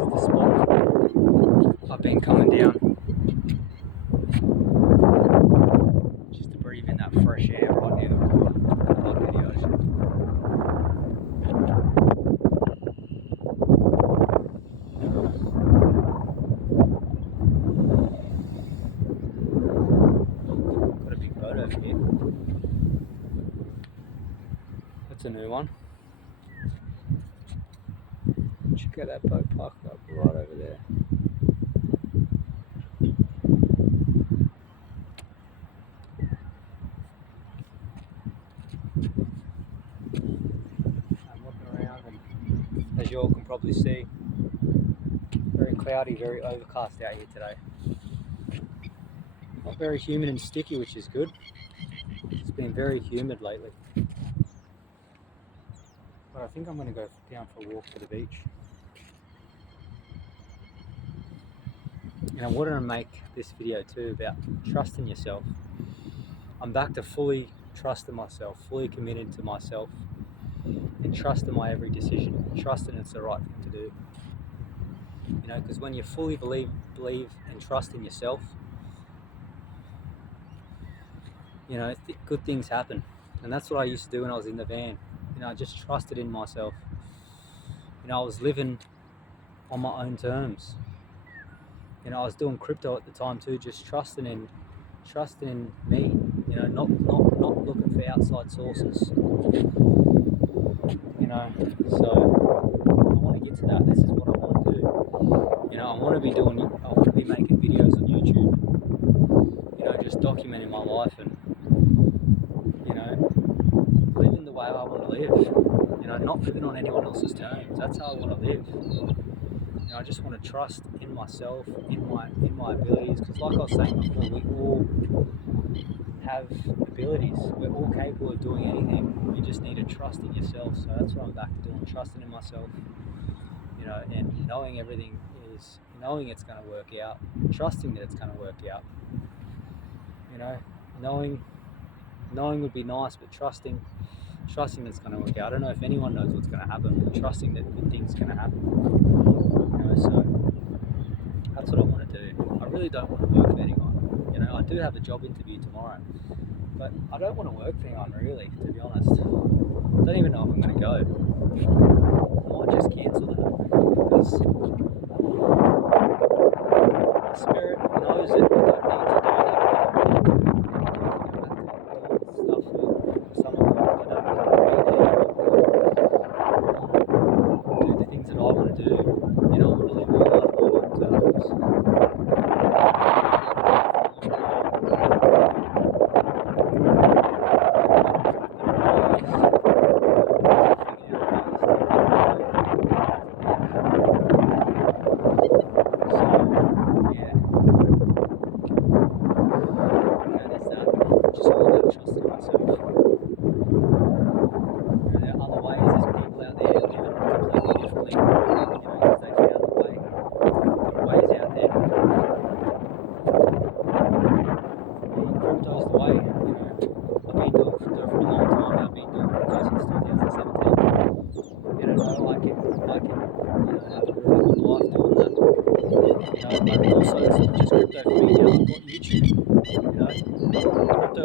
is the spot I've been coming down just to breathe in that fresh air right near the water, right near the ocean. Got a big boat over here. That's a new one. Check out that boat parked up right over there. I'm looking around, and as you all can probably see, very cloudy, very overcast out here today. Not very humid and sticky, which is good. It's been very humid lately. But I think I'm going to go down for a walk to the beach. And I wanted to make this video too about trusting yourself. I'm back to fully trusting myself, fully committed to myself, and trusting my every decision, trusting it's the right thing to do. You know, because when you fully believe and trust in yourself, you know, good things happen. And that's what I used to do when I was in the van. You know, I just trusted in myself. You know, I was living on my own terms. You know, I was doing crypto at the time too, just trusting in me. You know, not looking for outside sources. You know, so I want to get to that. This is what I want to do. You know, I want to be making videos on YouTube. You know, just documenting my life and, you know, living the way I want to live. You know, not living on anyone else's terms. That's how I want to live. You know, I just want to trust in myself, in my abilities. Because, like I was saying before, we all have abilities. We're all capable of doing anything. You just need to trust in yourself. So that's what I'm back to doing, trusting in myself. You know, and knowing it's going to work out, trusting that it's going to work out. You know, knowing would be nice, but trusting that it's going to work out. I don't know if anyone knows what's going to happen, but trusting that good things are going to happen. You know, so that's what I want to do. I really don't want to work for anyone. You know, I do have a job interview tomorrow, but I don't want to work for anyone really, to be honest. I don't even know if I'm going to go. I might just cancel that because the spirit knows that I don't need to do that. Stuff for someone I don't do the things that I want to do. You know, I want to live my life on my own terms.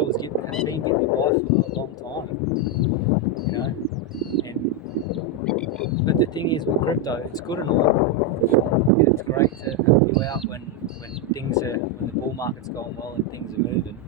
Has been getting me by for a long time, you know, but the thing is with crypto, it's good and all. It's great to help you out when the bull market's going well and things are moving.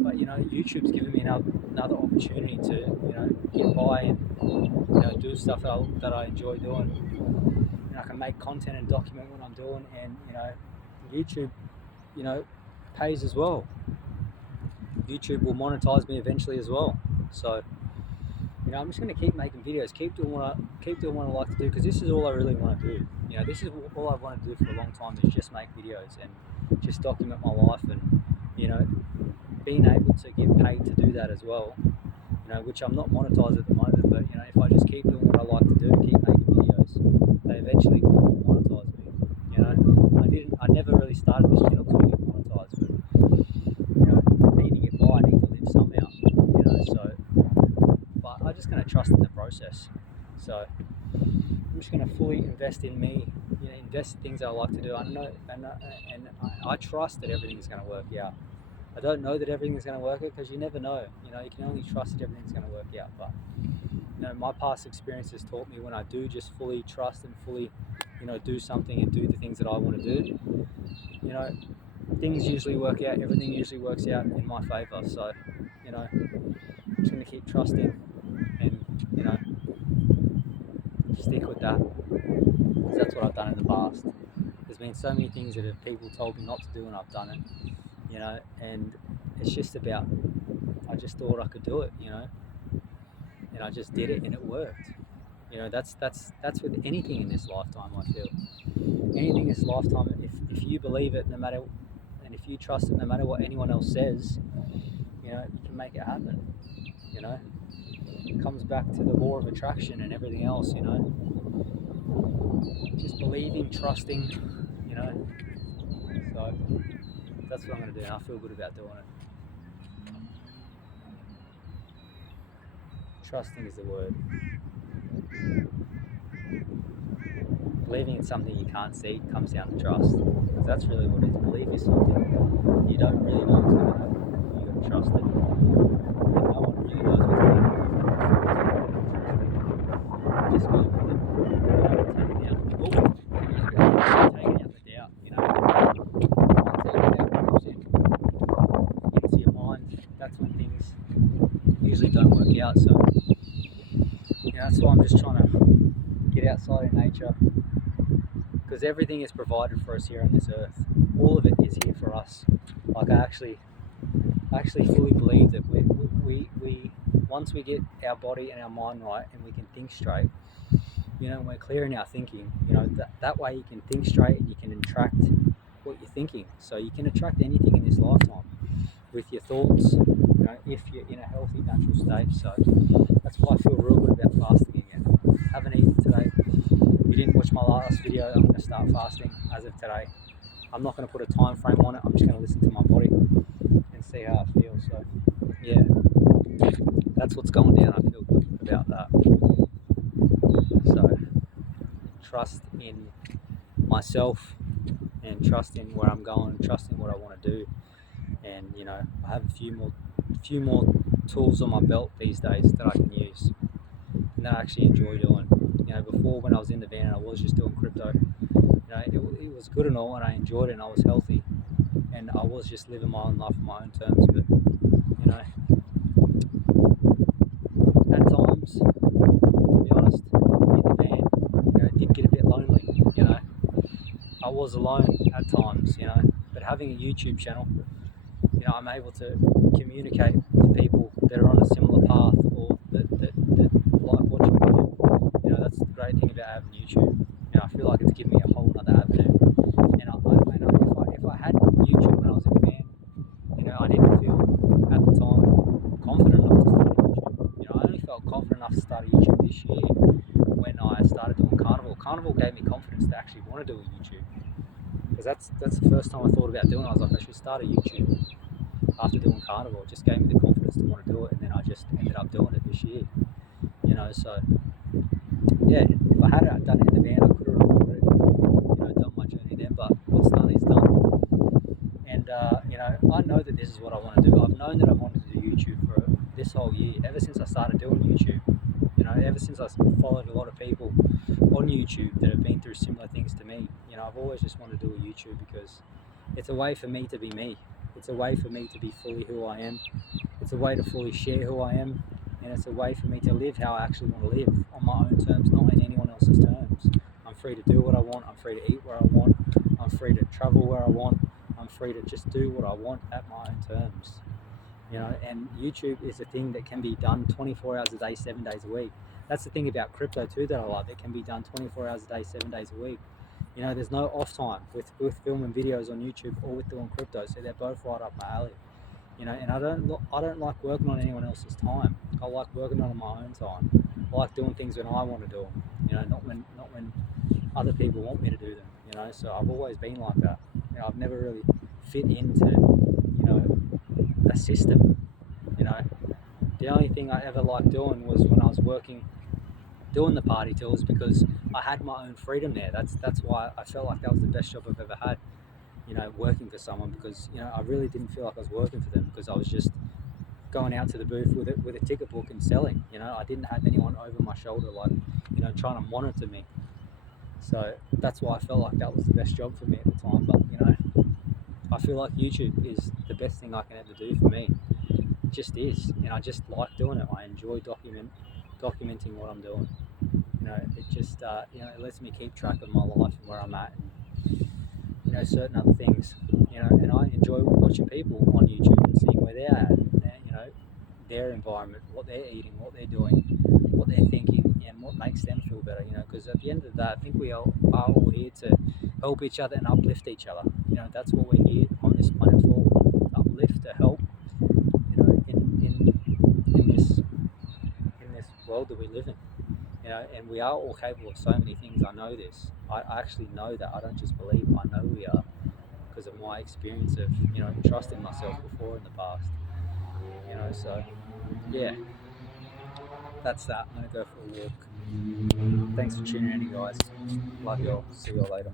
But you know, YouTube's given me another opportunity to, you know, get by and, you know, do stuff that I enjoy doing. And I can make content and document what I'm doing, and you know, YouTube, you know, pays as well. YouTube will monetize me eventually as well. So, you know, I'm just going to keep making videos, keep doing what I like to do, because this is all I really want to do. You know, this is all I've wanted to do for a long time, is just make videos and just document my life, and, you know, being able to get paid to do that as well. You know, which I'm not monetized at the moment, but you know, if I just keep doing what I like to do, keep making videos, they eventually will monetize me. You know, I never really started this channel to get monetized, but you know, I need to get by, I need to live somehow. You know, so, but I'm just going to trust in the process. So I'm just going to fully invest in me, invest in things I like to do. I know, and I trust that everything's going to work out. I don't know that everything's going to work out because you never know. You can only trust that everything's going to work out. But my past experiences taught me when I do just fully trust and fully, do something and do the things that I want to do, things usually work out. Everything usually works out in my favor. So, I'm just going to keep trusting and, stick with that, because that's what I've done in the past. There's been so many things that have people told me not to do and I've done it, and it's just about, I just thought I could do it, and I just did it and it worked. That's with anything in this lifetime. I feel anything in this lifetime, if you believe it, and if you trust it, no matter what anyone else says, you can make it happen. It comes back to the law of attraction and everything else. Just believing, trusting, so that's what I'm going to do, and I feel good about doing it. Trusting is the word. Believing in something you can't see comes down to trust, because that's really what it is. Believe in something you don't really know what's going to happen. You've got to trust it, and no one really knows what's going to happen. Just go with it. Taking out the doubt. Into your mind, that's when things usually don't work out. So that's why I'm just trying to get outside in nature, because everything is provided for us here on this earth. All of it is here for us. Like I actually fully believe that we once we get our body and our mind right and we can think straight, and we're clear in our thinking, that way you can think straight and you can attract what you're thinking. So you can attract anything in this lifetime with your thoughts, if you're in a healthy, natural state. So that's why I feel real good about fasting again. Haven't eaten today. If you didn't watch my last video, I'm going to start fasting as of today. I'm not going to put a time frame on it. I'm just going to listen to my body and see how it feels. So yeah, that's what's going down. I feel good about that. So trust in myself and trust in where I'm going, trust in what I want to do. And I have a few more tools on my belt these days that I can use and that I actually enjoy doing. Before, when I was in the van, I was just doing crypto. It was good and all, and I enjoyed it, and I was healthy, and I was just living my own life on my own terms. But at times, to be honest, in the van, it did get a bit lonely. I was alone at times. But having a YouTube channel, I'm able to communicate with people that are on a similar path, or that like watching me. That's the great thing about having YouTube. I feel like it's given me a whole other avenue. And if I had YouTube when I was in the van, I didn't feel at the time confident enough to start YouTube. I only felt confident enough to start a YouTube this year when I started doing Carnival. Carnival gave me confidence to actually want to do a YouTube, because that's the first time I thought about doing it. I was like, I should start a YouTube. After doing Carnival, it just gave me the confidence to want to do it, and then I just ended up doing it this year. So yeah, if I had done it in the van, I could have recorded it, done my journey then. But what's done is done. And I know that this is what I want to do. I've known that I wanted to do YouTube for this whole year, ever since I started doing YouTube. Ever since I followed a lot of people on YouTube that have been through similar things to me. I've always just wanted to do a YouTube because it's a way for me to be me. It's a way for me to be fully who I am. It's a way to fully share who I am. And it's a way for me to live how I actually want to live, on my own terms, not in anyone else's terms. I'm free to do what I want. I'm free to eat where I want. I'm free to travel where I want. I'm free to just do what I want at my own terms. And YouTube is a thing that can be done 24 hours a day, 7 days a week. That's the thing about crypto too that I love. It can be done 24 hours a day, 7 days a week. There's no off time with filming videos on YouTube or with doing crypto, so they're both right up my alley. And I don't like working on anyone else's time. I like working on my own time. I like doing things when I want to do them. Not when other people want me to do them. So I've always been like that. I've never really fit into a system. The only thing I ever liked doing was when I was working doing the party tours because I had my own freedom there. That's why I felt like that was the best job I've ever had. Working for someone because I really didn't feel like I was working for them because I was just going out to the booth with a ticket book and selling. I didn't have anyone over my shoulder like trying to monitor me. So that's why I felt like that was the best job for me at the time. But I feel like YouTube is the best thing I can ever do for me. It just is. I just like doing it. I enjoy documenting what I'm doing. It just it lets me keep track of my life and where I'm at, and certain other things. And I enjoy watching people on YouTube and seeing where they're at, and their environment, what they're eating, what they're doing, what they're thinking, and what makes them feel better. Because at the end of the day, I think we all are all here to help each other and uplift each other. That's what we're here on this planet for: to uplift, to help. In this world that we live in. And we are all capable of so many things. I know this. I actually know that. I don't just believe. I know we are because of my experience of trusting myself before in the past. So yeah, that's that. I'm gonna go for a walk. Thanks for tuning in, guys. Love y'all. See y'all later.